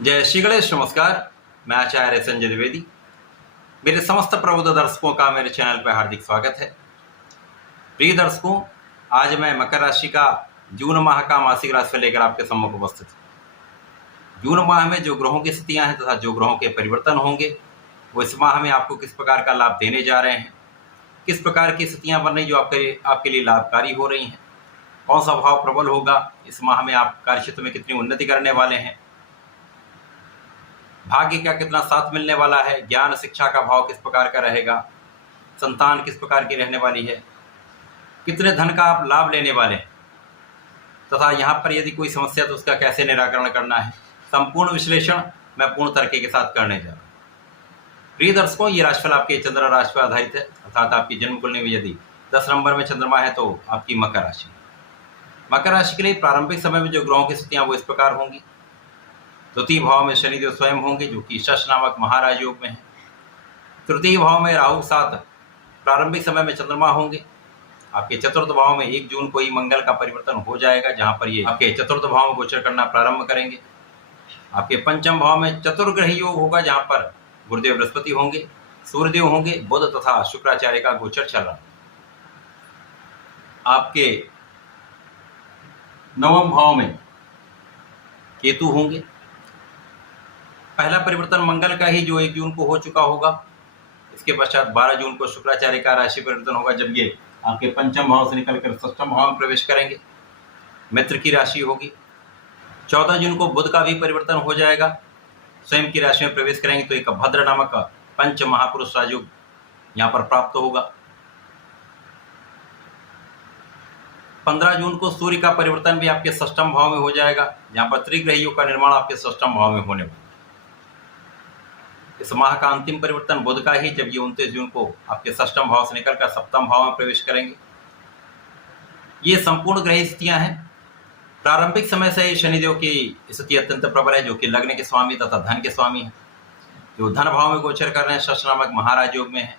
जय श्री गणेश। नमस्कार, मैं आचार्य संजय द्विवेदी। मेरे समस्त प्रबुद्ध दर्शकों का मेरे चैनल पर हार्दिक स्वागत है। प्रिय दर्शकों, आज मैं मकर राशि का जून माह का मासिक राशि लेकर आपके सम्मुख उपस्थित हूँ। जून माह में जो ग्रहों की स्थितियां हैं तथा जो ग्रहों के परिवर्तन होंगे वो इस माह में आपको किस प्रकार का लाभ देने जा रहे हैं, किस प्रकार की स्थितियां बन रही जो आपके लिए लाभकारी हो रही हैं, कौन सा भाव प्रबल होगा, इस माह में आप कार्यक्षेत्र में कितनी उन्नति करने वाले हैं, भाग्य का कितना साथ मिलने वाला है, ज्ञान शिक्षा का भाव किस प्रकार का रहेगा, संतान किस प्रकार की रहने वाली है, कितने धन का आप लाभ लेने वाले हैं तथा यहाँ पर यदि कोई समस्या तो उसका कैसे निराकरण करना है, संपूर्ण विश्लेषण मैं पूर्ण तरीके के साथ करने जा रहा हूँ। प्रिय दर्शकों, ये राशिफल आपके चंद्र राशि पर आधारित है, अर्थात आपकी जन्म कुंडली में यदि 10 नंबर में चंद्रमा है तो आपकी मकर राशि। मकर राशि के लिए प्रारंभिक समय में जो ग्रहों की स्थितियां वो इस प्रकार होंगी। द्वितीय भाव में शनिदेव स्वयं होंगे जो कि शश नामक महाराज योग में है। तृतीय भाव में राहु के साथ प्रारंभिक समय में चंद्रमा होंगे। आपके चतुर्थ भाव में 1 जून को ही मंगल का परिवर्तन हो जाएगा, जहां पर ये आपके चतुर्थ भाव में गोचर करना प्रारंभ करेंगे। आपके पंचम भाव में चतुर्ग्रही योग होगा, जहां पर गुरुदेव बृहस्पति होंगे, सूर्यदेव होंगे, बुध तथा शुक्राचार्य का गोचर चल रहा। आपके नवम भाव में केतु होंगे। पहला परिवर्तन मंगल का ही जो 1 जून को हो चुका होगा। इसके पश्चात 12 जून को शुक्राचार्य का राशि परिवर्तन होगा, जब ये आपके पंचम भाव से निकलकर षष्ठम भाव में प्रवेश करेंगे। मित्र की राशि होगी। 14 जून को बुध का भी परिवर्तन हो जाएगा, स्वयं की राशि में प्रवेश करेंगे, तो एक भद्र नामक पंच महापुरुष राजयोग यहाँ पर प्राप्त होगा। 15 जून को सूर्य का परिवर्तन भी आपके षष्ठम भाव में हो जाएगा, जहाँ पर त्रिग्रहियों का निर्माण आपके षष्ठम भाव में होने वाला। इस माह का अंतिम परिवर्तन बुध का ही, जब ये 29 जून को आपके षष्ठम भाव से निकलकर सप्तम भाव में प्रवेश करेंगे। ये संपूर्ण ग्रह स्थितियां हैं। प्रारंभिक समय से ही शनिदेव की स्थिति अत्यंत प्रबल है, जो कि लग्न के स्वामी तथा धन के स्वामी है, जो धन भाव में गोचर कर रहे हैं, शश नामक महाराज योग में है।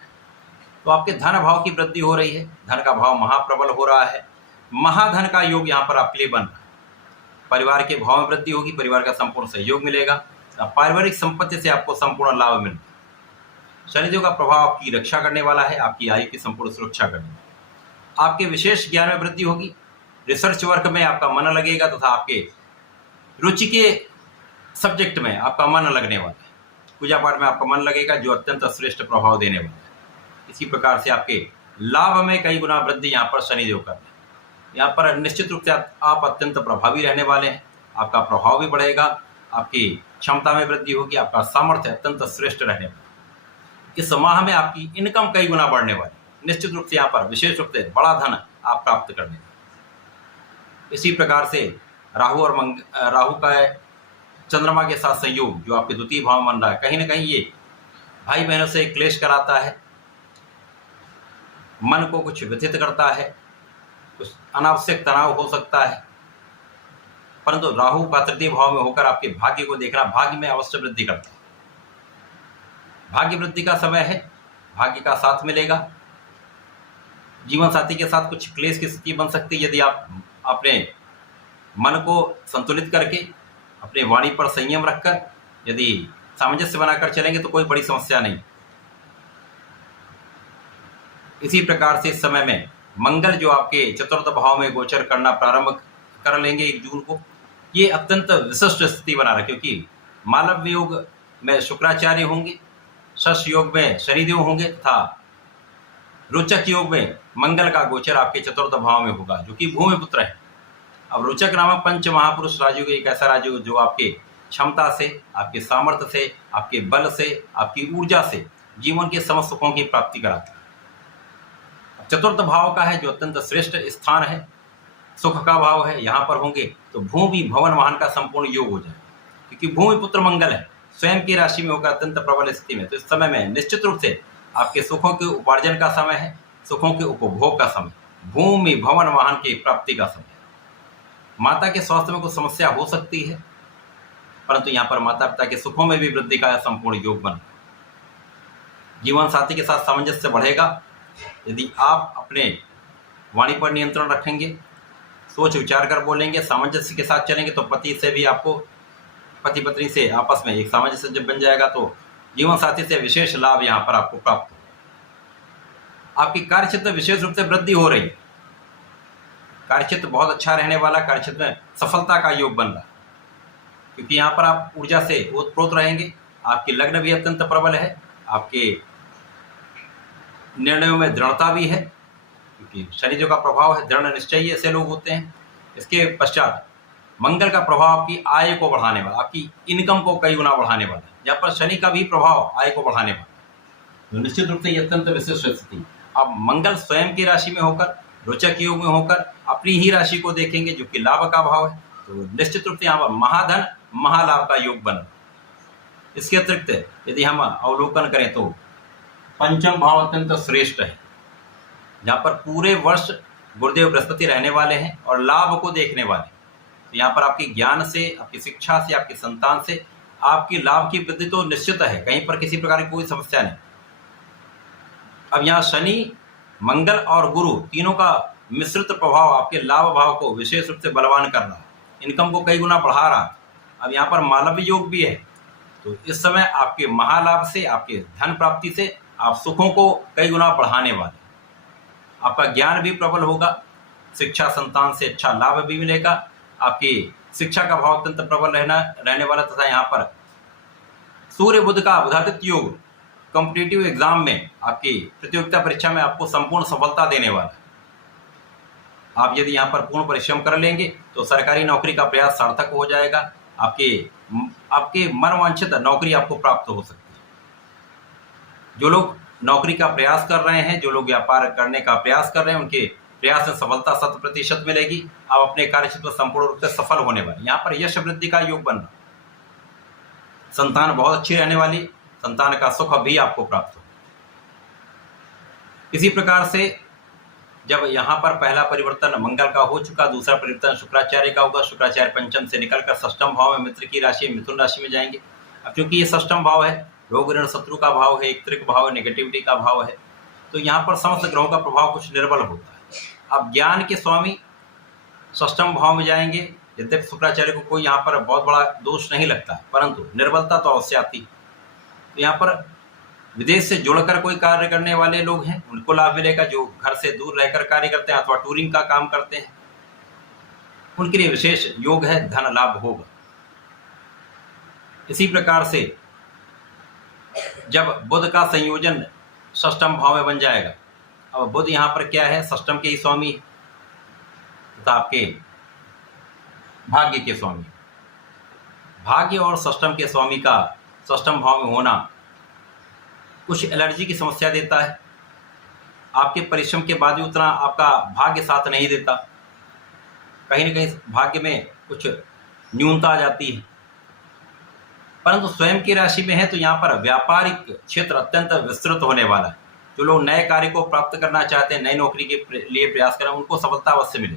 तो आपके धन भाव की वृद्धि हो रही है, धन का भाव महाप्रबल हो रहा है, महाधन का योग यहाँ पर आपके लिए बन रहा है। परिवार के भाव में वृद्धि होगी, परिवार का संपूर्ण सहयोग मिलेगा, पारिवारिक संपत्ति से आपको संपूर्ण लाभ मिलेगा। शनिदेव का प्रभाव आपकी रक्षा करने वाला है, आपकी आयु की संपूर्ण सुरक्षा करने वाला। आपके विशेष ज्ञान में वृद्धि होगी, रिसर्च वर्क में आपका मन लगेगा तथा आपके रुचि के सब्जेक्ट में आपका मन लगने वाला है। पूजा पाठ में आपका मन लगेगा, जो अत्यंत श्रेष्ठ प्रभाव देने वाला है। इसी प्रकार से आपके लाभ में कई गुना वृद्धि यहाँ पर शनिदेव कर रहे हैं। यहाँ पर निश्चित रूप से आप अत्यंत प्रभावी रहने वाले हैं, आपका प्रभाव भी बढ़ेगा, आपकी क्षमता में वृद्धि होगी, आपका सामर्थ्य अत्यंत श्रेष्ठ रहने वाला। इस माह में आपकी इनकम कई गुना बढ़ने वाली, निश्चित रूप से यहाँ पर विशेष रूप से बड़ा धन आप प्राप्त करने वाले। इसी प्रकार से राहु का चंद्रमा के साथ संयोग जो आपके द्वितीय भाव में बन रहा है, कहीं ना कहीं ये भाई बहनों से क्लेश कराता है, मन को कुछ व्यथित करता है, कुछ अनावश्यक तनाव हो सकता है। परंतु राहु का तृतीय भाव में होकर आपके भाग्य को देखना, भाग्य में अवश्य वृद्धि करता है। भाग्य वृद्धि का समय है, भाग्य का साथ मिलेगा। जीवन साथी के साथ कुछ क्लेश की स्थिति बन सकती है, यदि आप अपने मन को संतुलित करके, अपने वाणी पर संयम रखकर यदि सामंजस्य बनाकर चलेंगे तो कोई बड़ी समस्या नहीं। इसी प्रकार से इस समय में मंगल जो आपके चतुर्थ भाव में गोचर करना प्रारंभ कर लेंगे 1 जून को, ये अत्यंत विशिष्ट स्थिति बना रहा है, क्योंकि मालव योग में शुक्राचार्य होंगे, शश योग में शनिदेव होंगे तथा रोचक योग में मंगल का गोचर आपके चतुर्थ भाव में होगा, जो कि भूमिपुत्र है। अब रोचक नामक पंच महापुरुष राजयोग एक ऐसा राजयोग जो आपके क्षमता से, आपके सामर्थ्य से, आपके बल से, आपकी ऊर्जा से जीवन के समस्त सुखों की प्राप्ति कराता है। चतुर्थ भाव का है, जो अत्यंत श्रेष्ठ स्थान है, सुख का भाव है, यहाँ पर होंगे तो भूमि भवन वाहन का संपूर्ण योग हो जाएगा, क्योंकि भूमिपुत्र मंगल है, स्वयं की राशि में होकर अत्यंत प्रबल स्थिति में। तो इस समय में निश्चित रूप से आपके सुखों के उपार्जन का समय है, सुखों के उपभोग का समय, भूमि भवन वाहन की प्राप्ति का समय। माता के स्वास्थ्य में कुछ समस्या हो सकती है, परंतु यहाँ पर माता पिता के सुखों में भी वृद्धि का संपूर्ण योग बन। जीवन साथी के साथ सामंजस्य बढ़ेगा, यदि आप अपने वाणी पर नियंत्रण रखेंगे, सोच विचार कर बोलेंगे, सामंजस्य के साथ चलेंगे, तो पति से भी आपको पति पत्नी से आपस में एक सामंजस्य जब बन जाएगा तो जीवन साथी से विशेष लाभ यहाँ पर आपको प्राप्त हो। आपकी कार्यक्षेत्र में विशेष रूप से वृद्धि हो रही है, कार्यक्षेत्र बहुत अच्छा रहने वाला, कार्यक्षेत्र में सफलता का योग बन रहा, क्योंकि यहाँ पर आप ऊर्जा से ओतप्रोत रहेंगे। आपकी लग्न भी अत्यंत प्रबल है, आपके निर्णयों में दृढ़ता भी है, क्योंकि शनि जो का प्रभाव है, दृढ़ निश्चयी ऐसे लोग होते हैं। इसके पश्चात मंगल का प्रभाव आपकी आय को बढ़ाने वाला, आपकी इनकम को कई गुना बढ़ाने वाला है। यहाँ पर शनि का भी प्रभाव आय को बढ़ाने वाला, तो निश्चित रूप से ये अत्यंत विशिष्ट स्थिति। अब मंगल स्वयं की राशि में होकर, रोचक योग में होकर अपनी ही राशि को देखेंगे जो कि लाभ का भाव है, तो निश्चित रूप से यहाँ पर महाधन महालाभ का योग बना। इसके अतिरिक्त यदि हम अवलोकन करें तो पंचम भाव अत्यंत श्रेष्ठ है, जहाँ पर पूरे वर्ष गुरुदेव बृहस्पति रहने वाले हैं और लाभ को देखने वाले। तो यहाँ पर आपके ज्ञान से, आपकी शिक्षा से, आपकी संतान से आपकी लाभ की वृद्धि तो निश्चित है, कहीं पर किसी प्रकार की कोई समस्या नहीं। अब यहाँ शनि, मंगल और गुरु तीनों का मिश्रित प्रभाव आपके लाभ भाव को विशेष रूप से बलवान कर रहा है, इनकम को कई गुना बढ़ा रहा है। अब यहाँ पर मालव्य योग भी है, तो इस समय आपके महालाभ से, आपके धन प्राप्ति से आप सुखों को कई गुना बढ़ाने वाले। आपका ज्ञान भी प्रबल होगा, शिक्षा संतान से अच्छा लाभ भी मिलेगा, आपकी शिक्षा का भाव अत्यंत प्रबल रहने वाला, तथा यहाँ पर सूर्य बुध का बुधादित्य योग कॉम्पिटिटिव एग्जाम में, आपकी प्रतियोगिता परीक्षा में आपको संपूर्ण सफलता देने वाला है। आप यदि यहाँ पर पूर्ण परिश्रम कर लेंगे तो सरकारी नौकरी का प्रयास सार्थक हो जाएगा, आपके मनवांछित नौकरी आपको प्राप्त हो सकती है। जो लोग नौकरी का प्रयास कर रहे हैं, जो लोग व्यापार करने का प्रयास कर रहे हैं, उनके प्रयास में सफलता 100% मिलेगी। आप अपने कार्यक्षेत्र में संपूर्ण रूप से सफल होने वाले। यहाँ पर यश वृद्धि का योग बन रहा, संतान बहुत अच्छी रहने वाली, संतान का सुख भी आपको प्राप्त हो। इसी प्रकार से जब यहाँ पर पहला परिवर्तन मंगल का हो चुका, दूसरा परिवर्तन शुक्राचार्य का होगा। शुक्राचार्य पंचम से निकलकर षष्ठम भाव में मित्र की राशि मिथुन राशि में जाएंगे। अब क्योंकि ये षष्ठम भाव है, रोग ऋण शत्रु का भाव है, एक त्रिक भाव है, नेगेटिविटी का भाव है, तो यहाँ पर समस्त ग्रहों का प्रभाव कुछ निर्बल होता है। अब ज्ञान के स्वामी षष्ठम भाव में जाएंगे। यद्यपि शुक्राचार्य को कोई यहाँ पर बहुत बड़ा दोष नहीं लगता, परंतु निर्बलता तो अवश्य आती। तो यहाँ पर विदेश से जुड़कर कोई कार्य करने वाले लोग हैं, उनको लाभ मिलेगा। जो घर से दूर रहकर कार्य करते हैं अथवा टूरिंग का काम करते हैं, उनके लिए विशेष योग है, धन लाभ होगा। इसी प्रकार से जब बुध का संयोजन षष्ठम भाव में बन जाएगा, अब बुध यहाँ पर क्या है, षष्ठम के ही स्वामी तथा आपके भाग्य के स्वामी। भाग्य और षष्ठम के स्वामी का षष्ठम भाव में होना कुछ एलर्जी की समस्या देता है। आपके परिश्रम के बाद भी उतना आपका भाग्य साथ नहीं देता, कहीं न कहीं भाग्य में कुछ न्यूनता आ जाती है। परंतु स्वयं की राशि में है तो यहाँ पर व्यापारिक क्षेत्र अत्यंत विस्तृत होने वाला है। जो लोग नए कार्य को प्राप्त करना चाहते हैं, नई नौकरी के लिए प्रयास करें, उनको सफलता अवश्य मिले,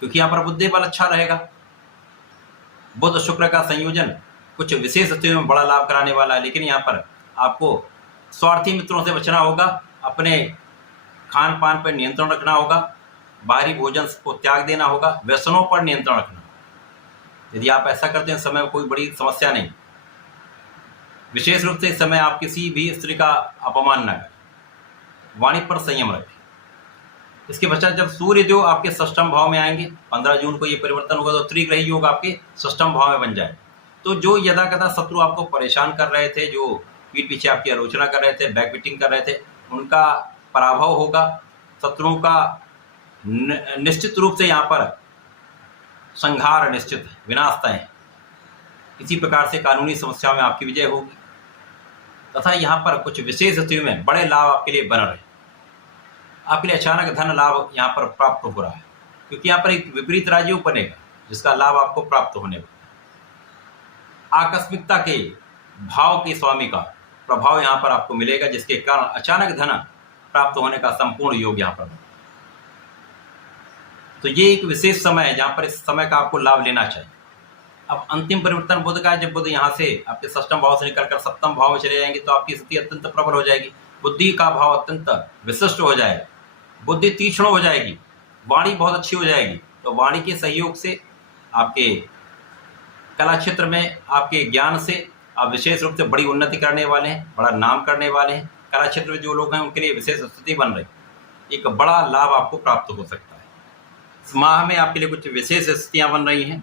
क्योंकि यहाँ पर बुद्धि बल अच्छा रहेगा। बुध शुक्र का संयोजन कुछ विशेष स्थितियों में बड़ा लाभ कराने वाला है, लेकिन यहाँ पर आपको स्वार्थी मित्रों से बचना होगा, अपने खान पान पर नियंत्रण रखना होगा, बाहरी भोजन को त्याग देना होगा, व्यसनों पर नियंत्रण रखना। यदि आप ऐसा करते हैं, समय में कोई बड़ी समस्या नहीं। विशेष रूप से इस समय आप किसी भी स्त्री का अपमान न करें, वाणी पर संयम रखें। इसके पश्चात जब सूर्य जो आपके षष्ठम भाव में आएंगे, 15 जून को ये परिवर्तन होगा, तो त्रिग्रही योग आपके षष्ठम भाव में बन जाए। तो जो यदा कदा शत्रु आपको परेशान कर रहे थे, जो पीठ पीछे आपकी आलोचना कर रहे थे, बैकबिटिंग कर रहे थे, उनका पराभव होगा। शत्रुओं का निश्चित रूप से यहाँ पर संहार निश्चित है, विनाश तय है। इसी प्रकार से कानूनी समस्याओं में आपकी विजय होगी, तथा यहाँ पर कुछ विशेष स्थितियों में बड़े लाभ आपके लिए बन रहे। आपके लिए अचानक धन लाभ यहाँ पर प्राप्त हो रहा है, क्योंकि यहाँ पर एक विपरीत राजयोग बनेगा जिसका लाभ आपको प्राप्त होने वाला। आकस्मिकता के भाव के स्वामी का प्रभाव यहाँ पर आपको मिलेगा, जिसके कारण अचानक धन प्राप्त होने का संपूर्ण योग यहाँ पर। तो ये एक विशेष समय है जहाँ पर इस समय का आपको लाभ लेना चाहिए। अब अंतिम परिवर्तन बुध का है। जब बुध यहाँ से आपके षष्ठम भाव से निकलकर सप्तम भाव में चले जाएंगे तो आपकी स्थिति अत्यंत प्रबल हो जाएगी, बुद्धि का भाव अत्यंत विशिष्ट हो जाएगा, बुद्धि तीक्ष्ण हो जाएगी, वाणी बहुत अच्छी हो जाएगी। तो वाणी के सहयोग से आपके कला क्षेत्र में आपके ज्ञान से आप विशेष रूप से बड़ी उन्नति करने वाले हैं, बड़ा नाम करने वाले हैं। कला क्षेत्र में जो लोग हैं उनके लिए विशेष स्थिति बन रही, एक बड़ा लाभ आपको प्राप्त हो सकता है। इस माह में आपके लिए कुछ विशेष स्थितियाँ बन रही हैं,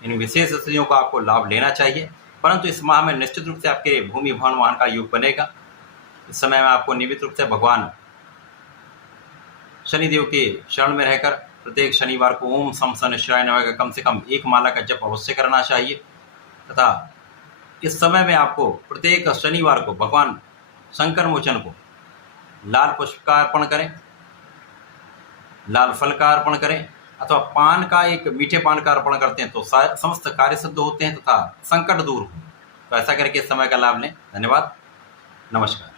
इन विशेष स्थितियों का आपको लाभ लेना चाहिए। परंतु इस माह में निश्चित रूप से आपके भूमि भवन वाहन का योग बनेगा। इस समय में आपको नियमित रूप से भगवान शनिदेव के शरण में रहकर प्रत्येक शनिवार को ओम सम शनिश्चराय नमः का कम से कम 1 माला का जप अवश्य करना चाहिए। तथा इस समय में आपको प्रत्येक शनिवार को भगवान शंकर मोचन को लाल पुष्प का अर्पण करें, लाल फल का अर्पण करें, अथवा पान का, एक मीठे पान का अर्पण करते हैं तो समस्त कार्य सिद्ध होते हैं तथा संकट दूर हो। तो ऐसा करके इस समय का लाभ लें। धन्यवाद, नमस्कार।